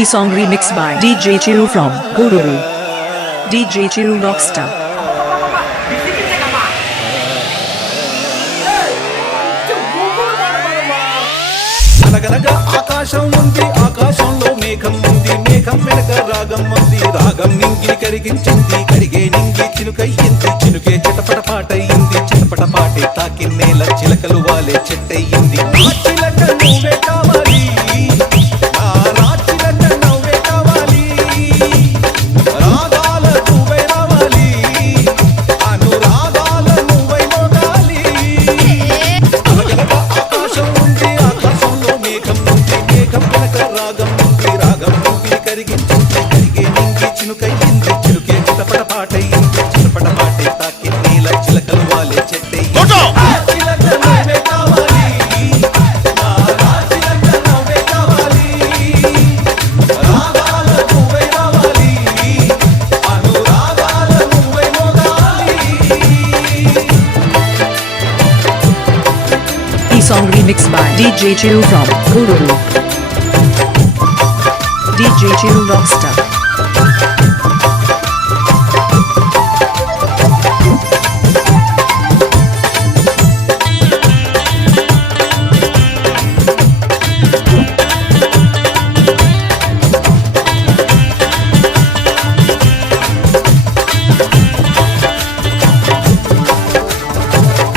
E song remixed by DJ Chiru from Gururu. DJ Chiru Rockstar. అనగనగా ఆకాశం ఉంది, ఆకాశంలో మేఘం ఉంది, మేఘం వెనక రాగం ఉంది, రాగం నింగిని కరిగించింది, కరిగే నింగి చినుకయ్యింది, చినుకే చిటపట పాటయ్యింది, చిటపట పాటే తాకి నేల చిలకలు వాలే చెట్టయ్యింది. ఆ చిలక నువ్వే కావాలి, ఆ రాచిలక నువ్వే కావాలి, రాగాల నువ్వే రావాలి, అనురాగాల నువ్వై మోగాలి. అనగనగా ఆకాశం ఉంది, ఆకాశంలో మేఘం ఉంది, మేఘం వెనక రాగం ఉంది, రాగం నింగిని కరిగించింది, కరిగే నింగి చినుకయ్యింది, చినుకే చిటపట పాటయ్యింది, చిటపట పాటే తాకి నేల చిలకలు వాలే చెట్టయ్యింది. ఆ చిలక నువ్వే కావాలి, ఆ రాచిలక నువ్వే కావాలి, రాగాల నువ్వే రావాలి, అనురాగాల నువ్వై మోగాలి. E song remixed by DJ Chiru from Gururu. DJ Chiru Rockstar.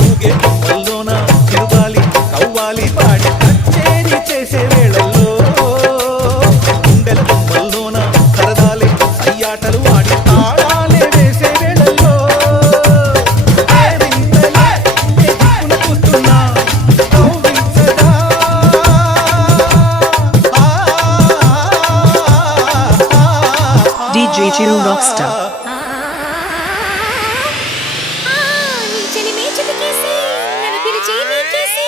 ఊగే కొమ్మల్లోన చిరుగాలి కవ్వాలి పాడి కచేరీ చేసే వేళల్లో, గుండెల కొమ్మల్లోన సరదాలే సయ్యాటలు ఆడి తాళాలే వేసే వేళల్లో, ఏ వింతలే ఏ దిక్కున చూస్తున్నా కవ్వించగా, DJ Chiru Rockstar. నీ చెలిమే చిటికేసి నన్ను పిలిచే నీకేసి,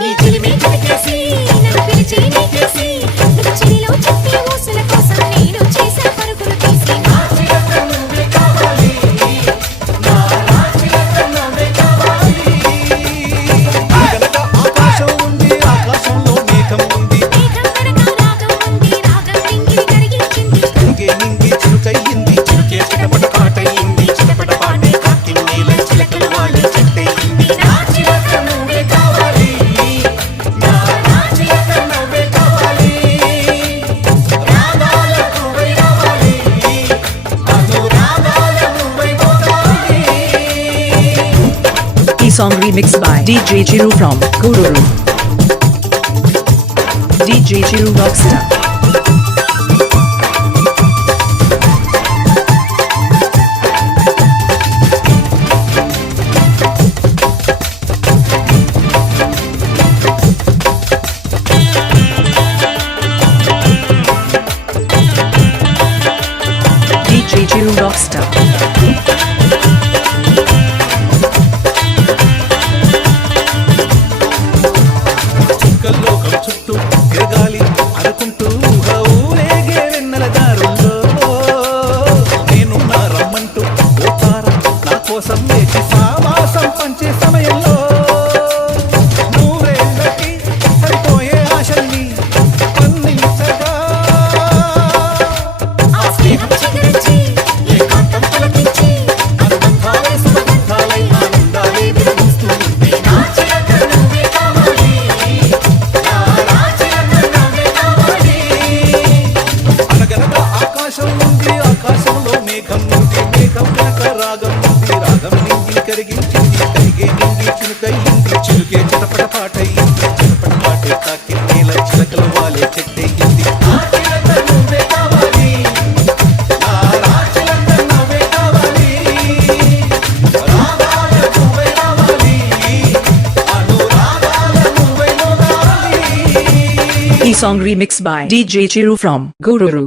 నీ చెలిమే చిటికేసి నన్ను పిలిచే నీకేసి, నువ్వు చెలిలో చెప్పే ఊసుల కోసం నేను చేసే పరుగులు తీసి, నా చిలక నువ్వే కావాలి, నా రాచిలక నువ్వే కావాలి. అనగనగా ఆకాశం ఉంది, ఆకాశంలో మేఘం ఉంది, మేఘం వెనక రాగం ఉంది, రాగం నింగిని కరిగించింది, కరిగే నింగి చినుకయ్యింది, చినుకే చిటపట పాటయ్యింది, చిటపట పాటే తాకి నేల చిలకలు వాలే చెట్టయ్యింది. నా చిలక నువ్వే కావాలి, నా రాచిలక నువ్వే కావాలి, రాగాల నువ్వై రావాలి, అనురాగాల నువ్వై మోగాలి. E song remixed by DJ Chiru from Gururu. DJ Chiru Rockstar. DJ Chiru Rockstar. చుక్కల్లోకం చుట్టూ తిరగాలి అనుకుంటూ ఊరేగే వెన్నెల దారుల్లో, నేనున్నా రమ్మంటూ పోతారా నా కోసం వేచి సావాసం పంచే సమయంలో, నూరేళ్ళకి సరిపోయే ఆశల్ని పండించగా, ఆ స్నేహం చిగురించి ఏకాంతం పులకించి, అనుబంధాలే సుగంధాలై ఆనందాలే విరబూస్తూ ఉంది. నా చిలక నువ్వే కావాలి, నా రాచిలక నువ్వే కావాలి. అనగనగా ఆకాశం ఉంది, ఆకాశంలో మేఘం ఉంది, మేఘం వెనక రాగం ఉంది, రాగం నింగిని కరిగించింది, కరిగే నింగి చినుకయ్యింది, చినుకే చిటపట పాటయ్యింది, చిటపట పాటే తాకి నేల చిలకలు వాలే చెట్టయ్యింది. నా చిలక నువ్వే కావాలి, నా రాచిలక నువ్వే కావాలి, రాగాల నువ్వై రావాలి, అనురాగాల నువ్వై మోగాలి. E song remixed by DJ Chiru from Gururu.